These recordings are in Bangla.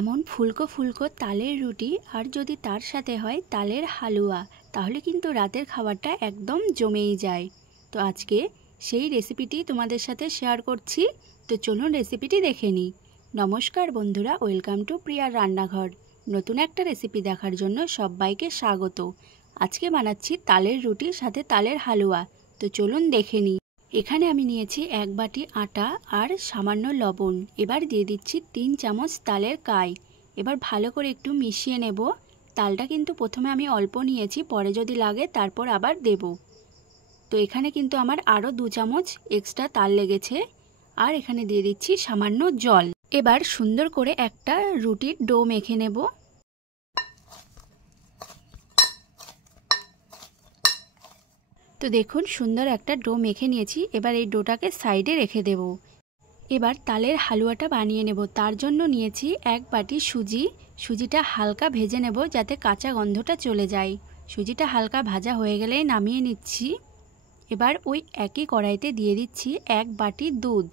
এমন ফুলকো ফুলকো তালের রুটি আর যদি তার সাথে হয় তালের হালুয়া, তাহলে কিন্তু রাতের খাবারটা একদম জমেই যায়। তো আজকে সেই রেসিপিটি তোমাদের সাথে শেয়ার করছি। তো চলুন রেসিপিটি দেখে নিই। নমস্কার বন্ধুরা, ওয়েলকাম টু প্রিয়ার রান্নাঘর। নতুন একটা রেসিপি দেখার জন্য সবাইকে স্বাগত। আজকে বানাচ্ছি তালের রুটি সাথে তালের হালুয়া। তো চলুন দেখে নিই। এখানে আমি নিয়েছি 1 বাটি আটা আর সামান্য লবণ। এবার দিয়ে দিচ্ছি 3 চামচ তালের কাই। এবার ভালো করে একটু মিশিয়ে নেব। তালটা কিন্তু প্রথমে আমি অল্প নিয়েছি, পরে যদি লাগে তারপর আবার দেব। তো এখানে কিন্তু আমার আরও 2 চামচ এক্সট্রা তাল লেগেছে। আর এখানে দিয়ে দিচ্ছি সামান্য জল। এবার সুন্দর করে একটা রুটির ডো মেখে নেব। তো দেখুন সুন্দর একটা ডো মেখে নিয়েছি। এবার এই ডোটাকে সাইডে রেখে দেব। এবার তালের হালুয়াটা বানিয়ে নেব। তার জন্য নিয়েছি 1 বাটি সুজি। সুজিটা হালকা ভেজে নেব যাতে কাঁচা গন্ধটা চলে যায়। সুজিটা হালকা ভাজা হয়ে গেলেই নামিয়ে নিচ্ছি। এবার ওই একই কড়াইতে দিয়ে দিচ্ছি 1 বাটি দুধ।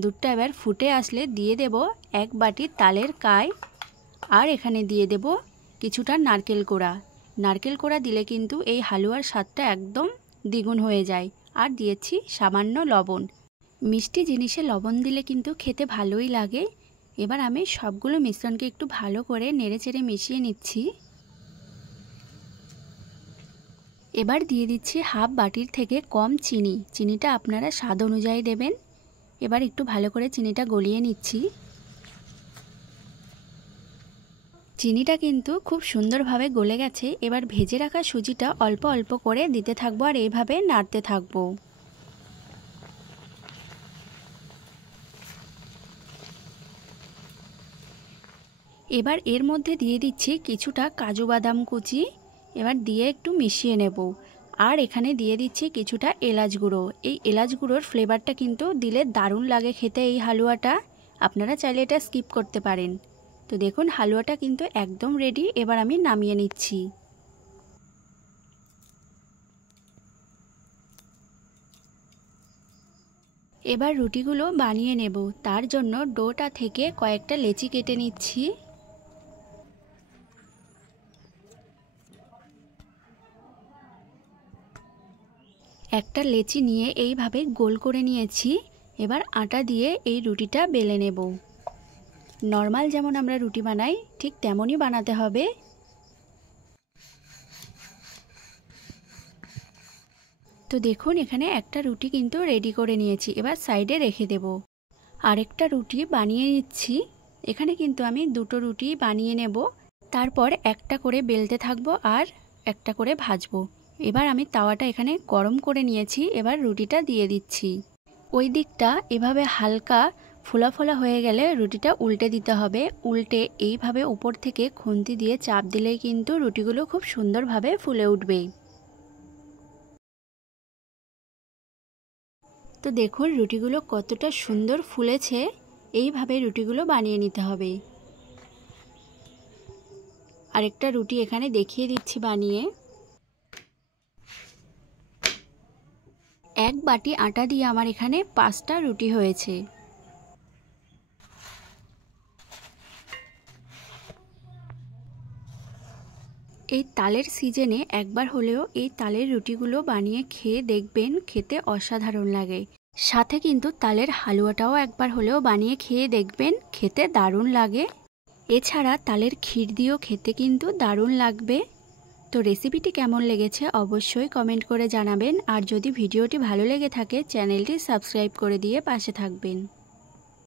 দুধটা এবার ফুটে আসলে দিয়ে দেব 1 বাটি তালের কাই। আর এখানে দিয়ে দেব কিছুটা নারকেল কোড়া। নারকেল কোড়া দিলে কিন্তু এই হালুয়ার স্বাদটা একদম দ্বিগুণ হয়ে যায়। আর দিয়েছি সামান্য লবণ। মিষ্টি জিনিসে লবণ দিলে কিন্তু খেতে ভালোই লাগে। এবার আমি সবগুলো মিশ্রণকে একটু ভালো করে নেড়েচেড়ে মিশিয়ে নিচ্ছি। এবার দিয়ে দিচ্ছি হাফ বাটির থেকে কম চিনি। চিনিটা আপনারা স্বাদ অনুযায়ী দেবেন। এবার একটু ভালো করে চিনিটা গলিয়ে নিচ্ছি। চিনিটা কিন্তু খুব সুন্দরভাবে গলে গেছে। এবার ভেজে রাখা সুজিটা অল্প অল্প করে দিতে থাকবো আর এইভাবে নাড়তে থাকবো। এবার এর মধ্যে দিয়ে দিচ্ছি কিছুটা কাজু বাদাম কুচি। এবার দিয়ে একটু মিশিয়ে নেব। আর এখানে দিয়ে দিচ্ছি কিছুটা এলাচ গুঁড়ো। এই এলাচ গুঁড়োর ফ্লেভারটা কিন্তু দিলে দারুণ লাগে খেতে এই হালুয়াটা। আপনারা চাইলে এটা স্কিপ করতে পারেন। তো দেখুন হালুয়াটা কিন্তু একদম রেডি। এবার আমি নামিয়ে নিচ্ছি। এবার রুটিগুলো বানিয়ে নেব। তার জন্য ডোটা থেকে কয়েকটা লেচি কেটে নিচ্ছি। একটা লেচি নিয়ে এইভাবে গোল করে নিয়েছি। এবার আটা দিয়ে এই রুটিটা বেলে নেব। নর্মাল যেমন আমরা রুটি বানাই ঠিক তেমনই বানাতে হবে। তো দেখুন এখানে একটা রুটি কিন্তু রেডি করে নিয়েছি। এবার সাইডে রেখে দেব। আরেকটা রুটি বানিয়ে নিচ্ছি। এখানে কিন্তু আমি 2টো রুটি বানিয়ে নেব। তারপর একটা করে বেলতে থাকবো আর একটা করে ভাজবো। এবার আমি তাওয়াটা এখানে গরম করে নিয়েছি। এবার রুটিটা দিয়ে দিচ্ছি। ওই দিকটা এভাবে হালকা ফোলা ফোলা হয়ে গেলে রুটিটা উল্টে দিতে হবে। উল্টে এইভাবে উপর থেকে খুন্তি দিয়ে চাপ দিলেই কিন্তু রুটিগুলো খুব সুন্দরভাবে ফুলে উঠবে। তো দেখুন রুটিগুলো কতটা সুন্দর ফুলেছে। এইভাবে রুটিগুলো বানিয়ে নিতে হবে। আরেকটা রুটি এখানে দেখিয়ে দিচ্ছি বানিয়ে। 1 বাটি আটা দিয়ে আমার এখানে 5টা রুটি হয়েছে। এই তালের সিজনে একবার হলেও এই তালের রুটিগুলো বানিয়ে খেয়ে দেখবেন, খেতে অসাধারণ লাগে। সাথে কিন্তু তালের হালুয়াটাও একবার হলেও বানিয়ে খেয়ে দেখবেন, খেতে দারুণ লাগে। এছাড়া তালের ক্ষীর দিয়েও খেতে কিন্তু দারুণ লাগবে। তো রেসিপিটি কেমন লেগেছে অবশ্যই কমেন্ট করে জানাবেন। আর যদি ভিডিওটি ভালো লেগে থাকে চ্যানেলটি সাবস্ক্রাইব করে দিয়ে পাশে থাকবেন।